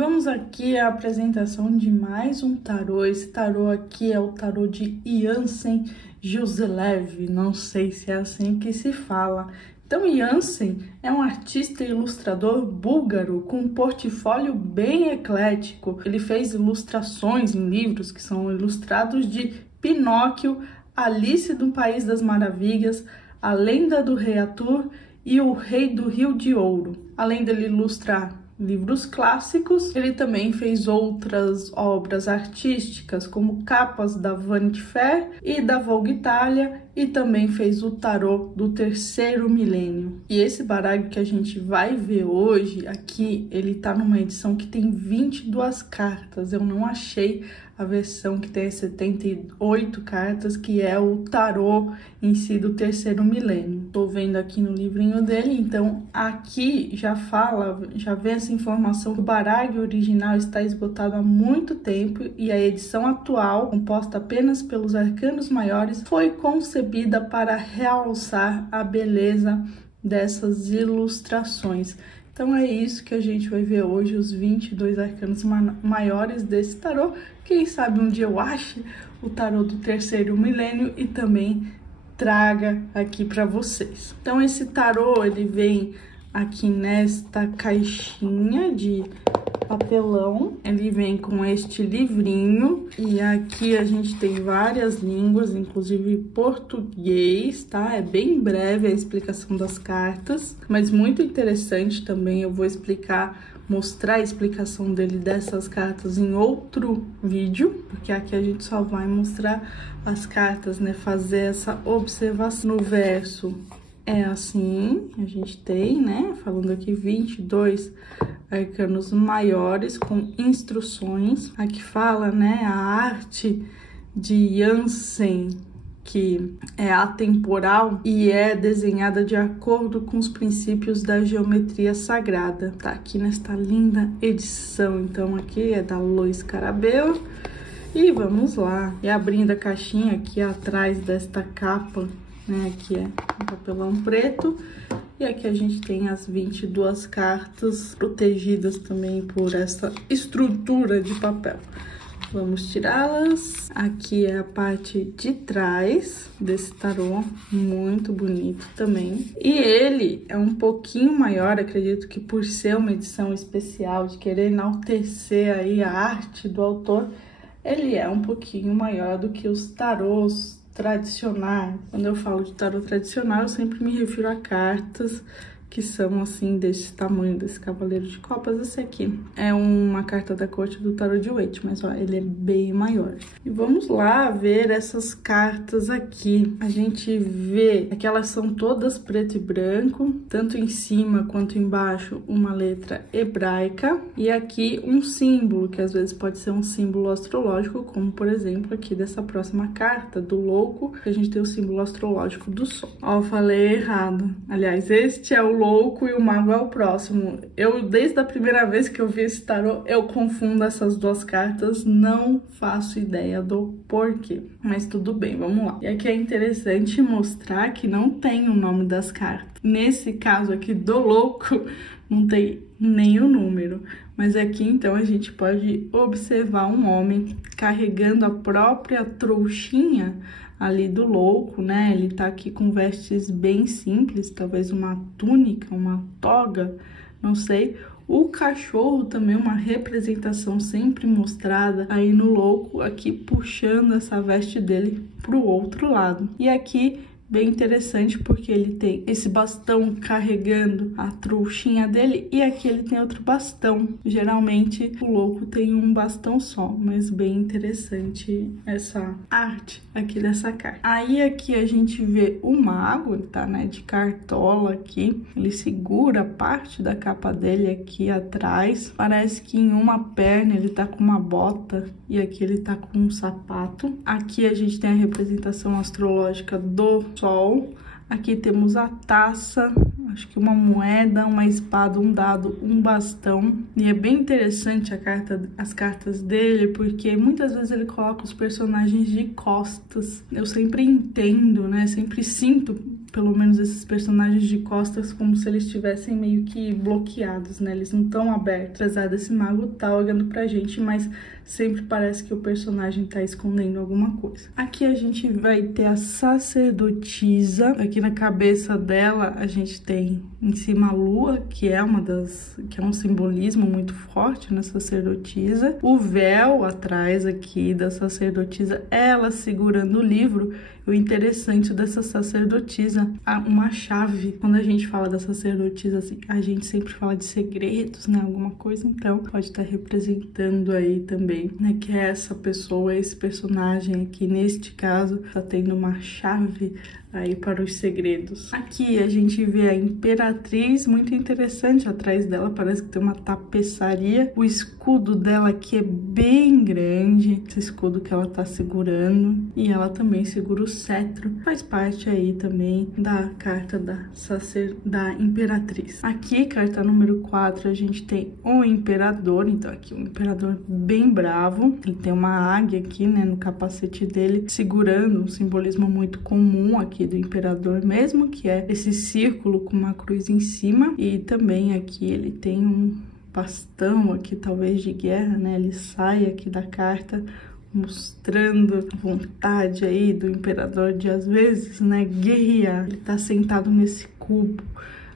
vamos aqui à apresentação de mais um tarô. Esse tarô aqui é o tarô de Jansen Juselev, não sei se é assim que se fala. Então, Jansen é um artista e ilustrador búlgaro com um portfólio bem eclético. Ele fez ilustrações em livros que são ilustrados de Pinóquio, Alice do País das Maravilhas, A Lenda do Rei Arthur e O Rei do Rio de Ouro. Além dele ilustrar livros clássicos, ele também fez outras obras artísticas, como capas da Vanity Fair e da Vogue Itália, e também fez o tarô do terceiro milênio. E esse baralho que a gente vai ver hoje aqui, ele tá numa edição que tem 22 cartas. Eu não achei a versão que tem 78 cartas, que é o tarô em si do terceiro milênio. Tô vendo aqui no livrinho dele, então aqui já fala, já vê essa informação que o baralho original está esgotado há muito tempo e a edição atual, composta apenas pelos arcanos maiores, foi concebida para realçar a beleza dessas ilustrações. Então é isso que a gente vai ver hoje, os 22 arcanos maiores desse tarô. Quem sabe um dia eu ache o tarô do terceiro milênio e também traga aqui para vocês. Então esse tarô, ele vem aqui nesta caixinha de papelão, ele vem com este livrinho e aqui a gente tem várias línguas, inclusive português, tá? É bem breve a explicação das cartas, mas muito interessante também. Eu vou mostrar a explicação dele dessas cartas em outro vídeo, porque aqui a gente só vai mostrar as cartas, né? Fazer essa observação. No verso é assim, a gente tem, né? Falando aqui 22 arcanos maiores com instruções. Aqui fala, né, a arte de Jansen, que é atemporal e é desenhada de acordo com os princípios da geometria sagrada. Tá aqui nesta linda edição. Então aqui é da Lois Carabel. E vamos lá. E abrindo a caixinha aqui atrás desta capa, né, aqui é um papelão preto. E aqui a gente tem as 22 cartas protegidas também por essa estrutura de papel. Vamos tirá-las. Aqui é a parte de trás desse tarô, muito bonito também. E ele é um pouquinho maior, acredito que por ser uma edição especial, de querer enaltecer aí a arte do autor, ele é um pouquinho maior do que os tarôs tradicionais. Quando eu falo de tarô tradicional, eu sempre me refiro a cartas que são assim desse tamanho, desse cavaleiro de copas. Esse aqui é uma carta da corte do tarô de Waite, mas ó, ele é bem maior. E vamos lá ver essas cartas aqui. A gente vê que elas são todas preto e branco, tanto em cima quanto embaixo uma letra hebraica e aqui um símbolo, que às vezes pode ser um símbolo astrológico, como por exemplo aqui dessa próxima carta do louco, que a gente tem o símbolo astrológico do sol. Ó, eu falei errado. Aliás, este é o louco e o mago é o próximo. Eu, desde a primeira vez que eu vi esse tarô, eu confundo essas duas cartas, não faço ideia do porquê. Mas tudo bem, vamos lá. E aqui é interessante mostrar que não tem o nome das cartas. Nesse caso aqui do louco, não tem nem o número. Mas aqui, então, a gente pode observar um homem carregando a própria trouxinha ali do louco, né? Ele tá aqui com vestes bem simples, talvez uma túnica, uma toga, não sei. O cachorro também, uma representação sempre mostrada aí no louco, aqui puxando essa veste dele pro outro lado. E aqui, bem interessante, porque ele tem esse bastão carregando a trouxinha dele e aqui ele tem outro bastão. Geralmente o louco tem um bastão só, mas bem interessante essa arte aqui dessa carta. Aí aqui a gente vê o mago, ele tá, né, de cartola aqui. Ele segura parte da capa dele aqui atrás. Parece que em uma perna ele tá com uma bota e aqui ele tá com um sapato. Aqui a gente tem a representação astrológica do sol. Aqui temos a taça, acho que uma moeda, uma espada, um dado, um bastão. E é bem interessante as cartas dele, porque muitas vezes ele coloca os personagens de costas. Eu sempre entendo, né? Sempre sinto pelo menos esses personagens de costas, como se eles estivessem meio que bloqueados, né? Eles não estão abertos. Apesar desse mago tá olhando pra gente, mas sempre parece que o personagem tá escondendo alguma coisa. Aqui a gente vai ter a sacerdotisa. Aqui na cabeça dela a gente tem em cima a lua, que é um simbolismo muito forte na sacerdotisa. O véu atrás aqui da sacerdotisa, ela segurando o livro. O interessante dessa sacerdotisa, uma chave. Quando a gente fala da sacerdotisa, assim, a gente sempre fala de segredos, né? Alguma coisa, então pode estar representando aí também, né? Que é essa pessoa, esse personagem aqui, neste caso, tá tendo uma chave aí para os segredos. Aqui a gente vê a imperatriz, muito interessante, atrás dela parece que tem uma tapeçaria. O escudo dela aqui é bem grande, esse escudo que ela tá segurando, e ela também segura o cetro, faz parte aí também da carta da imperatriz. Aqui, carta número 4, a gente tem o imperador, então aqui um imperador bem bravo, ele tem uma águia aqui, né, no capacete dele, segurando um simbolismo muito comum aqui do imperador mesmo, que é esse círculo com uma cruz em cima, e também aqui ele tem um bastão aqui, talvez de guerra, né, ele sai aqui da carta mostrando a vontade aí do imperador de, às vezes, né, guerrear. Ele tá sentado nesse cubo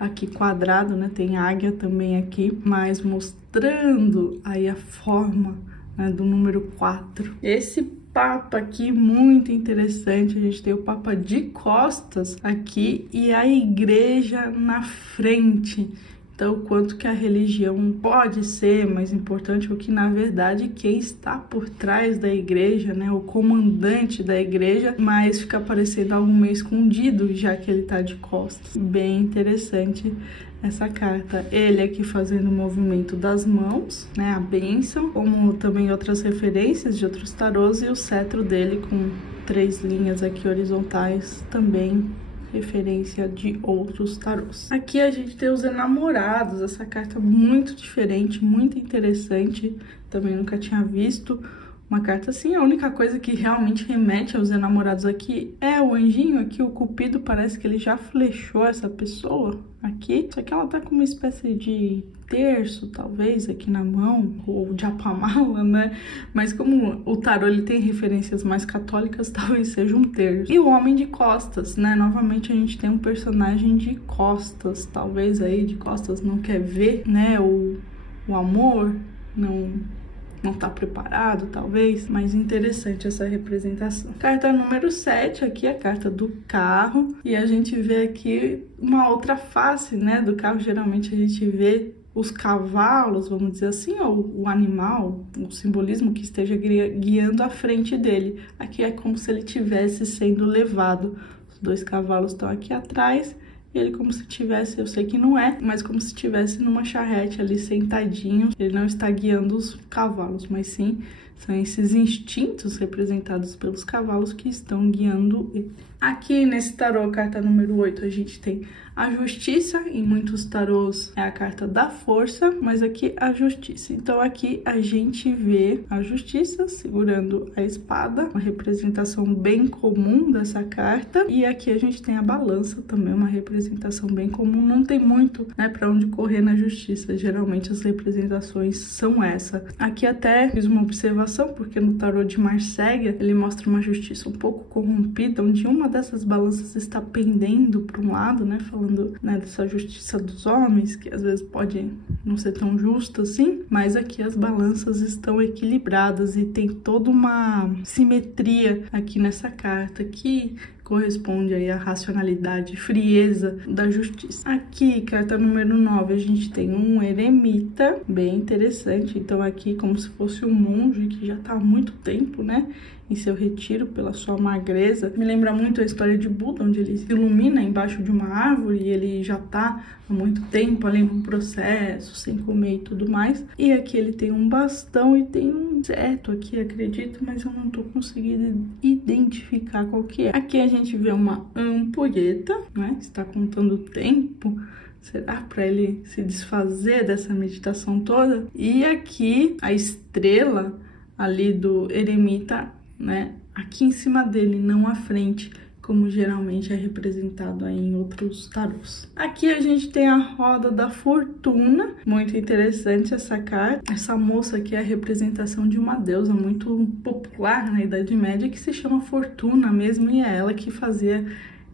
aqui quadrado, né, tem águia também aqui, mas mostrando aí a forma, né, do número 4. Esse Papa aqui, muito interessante, a gente tem o Papa de costas aqui e a igreja na frente. Então, o quanto que a religião pode ser mais importante, ou que, na verdade, quem está por trás da igreja, né, o comandante da igreja, mas fica parecendo algo meio escondido, já que ele tá de costas. Bem interessante essa carta. Ele aqui fazendo o movimento das mãos, né, a bênção, como também outras referências de outros tarôs, e o cetro dele com 3 linhas aqui horizontais, também referência de outros tarôs. Aqui a gente tem os enamorados, essa carta muito diferente, muito interessante, também nunca tinha visto uma carta assim. A única coisa que realmente remete aos enamorados aqui é o anjinho aqui, o cupido, parece que ele já flechou essa pessoa aqui, só que ela tá com uma espécie de terço, talvez, aqui na mão, ou de apamala, né? Mas como o tarô ele tem referências mais católicas, talvez seja um terço. E o homem de costas, né? Novamente a gente tem um personagem de costas, talvez aí de costas não quer ver, né? O amor, não tá preparado, talvez, mas interessante essa representação. Carta número 7, aqui é a carta do carro, e a gente vê aqui uma outra face, né, do carro. Geralmente a gente vê os cavalos, vamos dizer assim, ou o animal, o simbolismo que esteja guiando à frente dele. Aqui é como se ele estivesse sendo levado. Os 2 cavalos estão aqui atrás, e ele como se tivesse, eu sei que não é, mas como se estivesse numa charrete ali sentadinho. Ele não está guiando os cavalos, mas sim são esses instintos representados pelos cavalos que estão guiando ele. Aqui nesse tarô, carta número 8, a gente tem a justiça. Em muitos tarôs é a carta da força, mas aqui a justiça. Então aqui a gente vê a justiça segurando a espada, uma representação bem comum dessa carta. E aqui a gente tem a balança, também uma representação bem comum. Não tem muito, né, para onde correr na justiça. Geralmente as representações são essa. Aqui até fiz uma observação, porque no tarô de Marséguia ele mostra uma justiça um pouco corrompida, onde uma dessas balanças está pendendo para um lado, né, falando, né, dessa justiça dos homens, que às vezes pode não ser tão justa assim, mas aqui as balanças estão equilibradas e tem toda uma simetria aqui nessa carta que corresponde aí à racionalidade, frieza da justiça. Aqui, carta número 9, a gente tem um eremita, bem interessante. Então aqui como se fosse um monge que já tá há muito tempo, né, em seu retiro pela sua magreza. Me lembra muito a história de Buda, onde ele se ilumina embaixo de uma árvore e ele já tá há muito tempo ali num processo, sem comer e tudo mais. E aqui ele tem um bastão e tem um inseto aqui, acredito, mas eu não tô conseguindo identificar qual que é. Aqui a gente vê uma ampulheta, né, está contando o tempo. Será para ele se desfazer dessa meditação toda? E aqui a estrela ali do eremita, né, aqui em cima dele, não à frente, como geralmente é representado aí em outros tarôs. Aqui a gente tem a roda da fortuna, muito interessante essa carta. Essa moça aqui é a representação de uma deusa muito popular na Idade Média, que se chama Fortuna mesmo, e é ela que fazia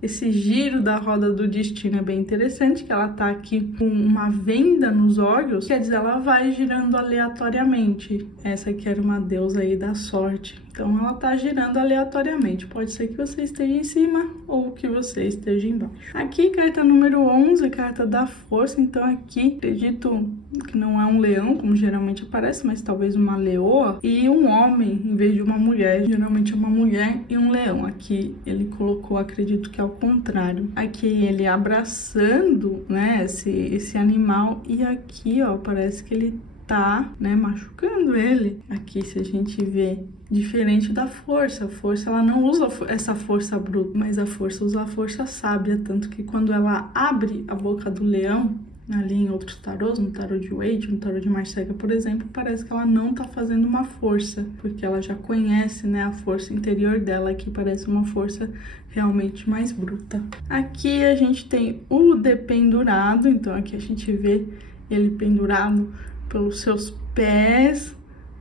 esse giro da roda do destino. É bem interessante que ela tá aqui com uma venda nos olhos, quer dizer, ela vai girando aleatoriamente. Essa aqui era uma deusa aí da sorte, então ela tá girando aleatoriamente. Pode ser que você esteja em cima ou que você esteja embaixo. Aqui, carta número 11, carta da força. Então aqui, acredito que não é um leão, como geralmente aparece, mas talvez uma leoa e um homem em vez de uma mulher. Geralmente é uma mulher e um leão. Aqui ele colocou, acredito que é o contrário. Aqui ele abraçando, né, esse animal, e aqui, ó, parece que ele tá, né, machucando ele. Aqui, se a gente vê, diferente da força. A força, ela não usa essa força bruta, mas a força usa a força sábia, tanto que quando ela abre a boca do leão, ali em outros tarôs, no tarô de Waite, no tarô de Marcega, por exemplo, parece que ela não tá fazendo uma força, porque ela já conhece, né, a força interior dela. Aqui parece uma força realmente mais bruta. Aqui a gente tem o dependurado, então aqui a gente vê ele pendurado pelos seus pés.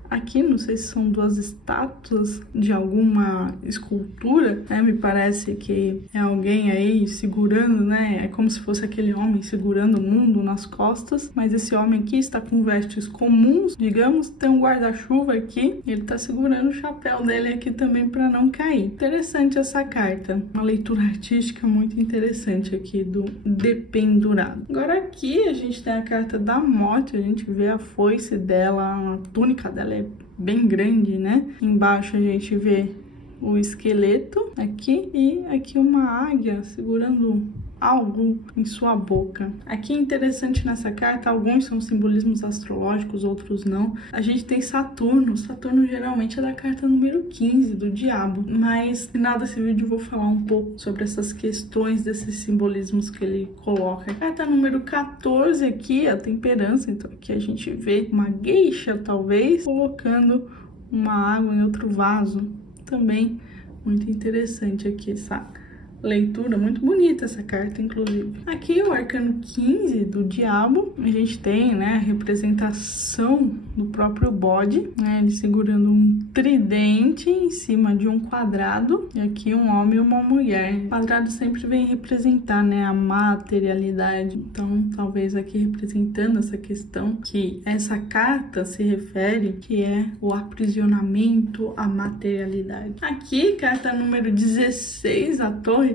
Aqui, não sei se são duas estátuas de alguma escultura, né? Me parece que é alguém aí segurando, né? É como se fosse aquele homem segurando o mundo nas costas, mas esse homem aqui está com vestes comuns, digamos, tem um guarda-chuva aqui, e ele tá segurando o chapéu dele aqui também para não cair. Interessante essa carta, uma leitura artística muito interessante aqui do dependurado. Agora aqui a gente tem a carta da morte, a gente vê a foice dela, a túnica dela é bem grande, né? Embaixo a gente vê o esqueleto aqui e aqui uma águia segurando algo em sua boca. Aqui é interessante nessa carta, alguns são simbolismos astrológicos, outros não. A gente tem Saturno. Saturno geralmente é da carta número 15, do diabo. Mas nada, desse vídeo eu vou falar um pouco sobre essas questões desses simbolismos que ele coloca. A carta número 14 aqui, a temperança. Então aqui a gente vê uma geisha, talvez, colocando uma água em outro vaso. Também muito interessante aqui essa leitura, muito bonita essa carta, inclusive. Aqui o arcano 15 do diabo, a gente tem, né, a representação do próprio bode, né, ele segurando um tridente em cima de um quadrado, e aqui um homem e uma mulher. O quadrado sempre vem representar, né, a materialidade, então talvez aqui representando essa questão que essa carta se refere, que é o aprisionamento à materialidade. Aqui, carta número 16, a torre.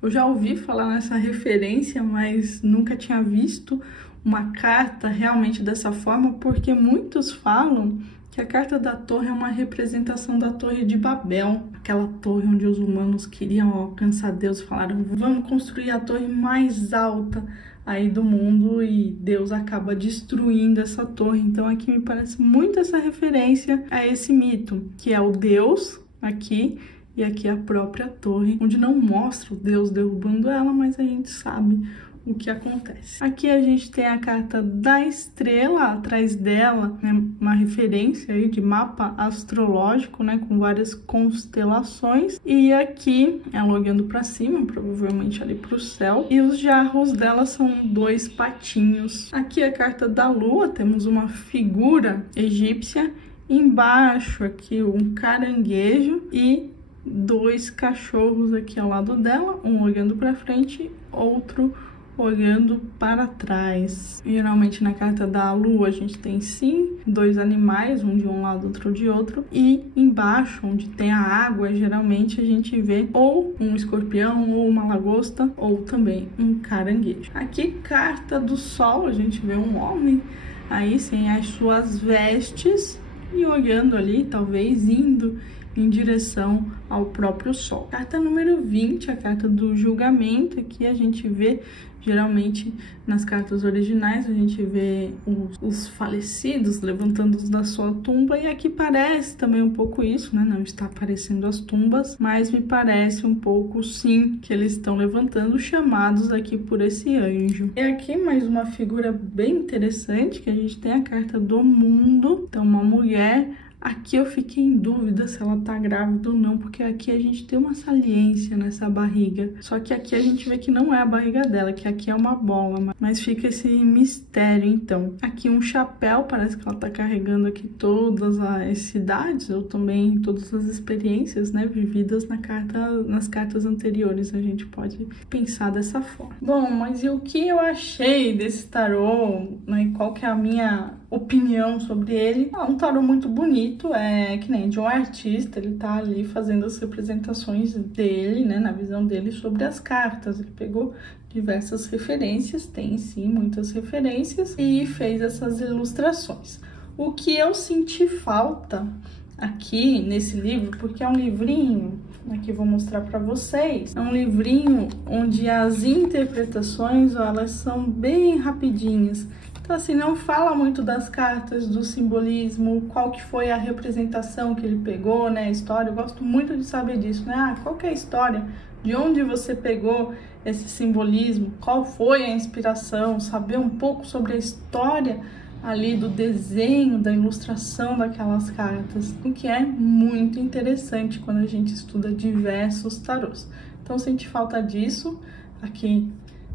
Eu já ouvi falar nessa referência, mas nunca tinha visto uma carta realmente dessa forma, porque muitos falam que a carta da torre é uma representação da Torre de Babel, aquela torre onde os humanos queriam alcançar Deus, falaram, vamos construir a torre mais alta aí do mundo, e Deus acaba destruindo essa torre. Então aqui me parece muito essa referência a esse mito, que é o Deus aqui, e aqui a própria torre, onde não mostra o Deus derrubando ela, mas a gente sabe o que acontece. Aqui a gente tem a carta da estrela, atrás dela, né, uma referência aí de mapa astrológico, né, com várias constelações. E aqui ela olhando para cima, provavelmente ali para o céu. E os jarros dela são dois patinhos. Aqui a carta da lua, temos uma figura egípcia. Embaixo aqui um caranguejo e dois cachorros aqui ao lado dela, um olhando para frente, outro olhando para trás. Geralmente na carta da lua a gente tem sim dois animais, um de um lado, outro de outro, e embaixo, onde tem a água, geralmente a gente vê ou um escorpião, ou uma lagosta, ou também um caranguejo. Aqui, carta do sol, a gente vê um homem aí sem as suas vestes e olhando ali, talvez indo em direção ao próprio sol. Carta número 20, a carta do julgamento. Aqui a gente vê, geralmente nas cartas originais, a gente vê os falecidos levantando da sua tumba, e aqui parece também um pouco isso, né? Não está aparecendo as tumbas, mas me parece um pouco sim que eles estão levantando, chamados aqui por esse anjo. E aqui mais uma figura bem interessante, que a gente tem a carta do mundo. Então uma mulher Aqui eu fiquei em dúvida se ela tá grávida ou não, porque aqui a gente tem uma saliência nessa barriga. Só que aqui a gente vê que não é a barriga dela, que aqui é uma bola, mas fica esse mistério, então. Aqui um chapéu, parece que ela tá carregando aqui todas as idades, ou também todas as experiências, né, vividas nas cartas anteriores, a gente pode pensar dessa forma. Bom, mas e o que eu achei desse tarô, né, qual que é a minha opinião sobre ele? Um tarô muito bonito, é que nem de um artista, ele tá ali fazendo as representações dele, né, na visão dele sobre as cartas. Ele pegou diversas referências, tem sim muitas referências, e fez essas ilustrações. O que eu senti falta aqui nesse livro, porque é um livrinho, aqui vou mostrar para vocês, é um livrinho onde as interpretações, ó, elas são bem rapidinhas. Então, assim, não fala muito das cartas, do simbolismo, qual que foi a representação que ele pegou, né, a história. Eu gosto muito de saber disso, né? Qual que é a história? De onde você pegou esse simbolismo? Qual foi a inspiração? Saber um pouco sobre a história ali do desenho, da ilustração daquelas cartas, o que é muito interessante quando a gente estuda diversos tarôs. Então, senti falta disso aqui,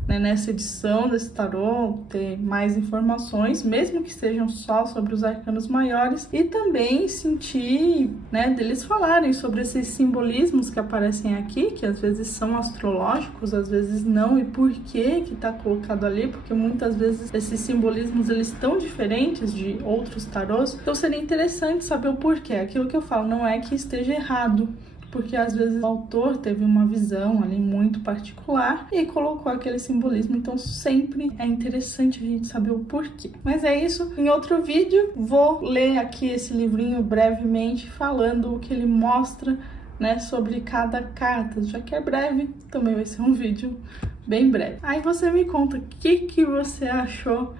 né, nessa edição desse tarô, ter mais informações, mesmo que sejam só sobre os arcanos maiores, e também sentir, né, deles falarem sobre esses simbolismos que aparecem aqui, que às vezes são astrológicos, às vezes não, e por que que tá colocado ali, porque muitas vezes esses simbolismos, eles estão diferentes de outros tarôs, então seria interessante saber o porquê. Aquilo que eu falo, não é que esteja errado, porque às vezes o autor teve uma visão ali muito particular e colocou aquele simbolismo, então sempre é interessante a gente saber o porquê. Mas é isso, em outro vídeo vou ler aqui esse livrinho brevemente, falando o que ele mostra, né, sobre cada carta, já que é breve, também vai ser um vídeo bem breve. Aí você me conta o que você achou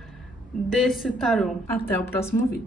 desse tarô. Até o próximo vídeo.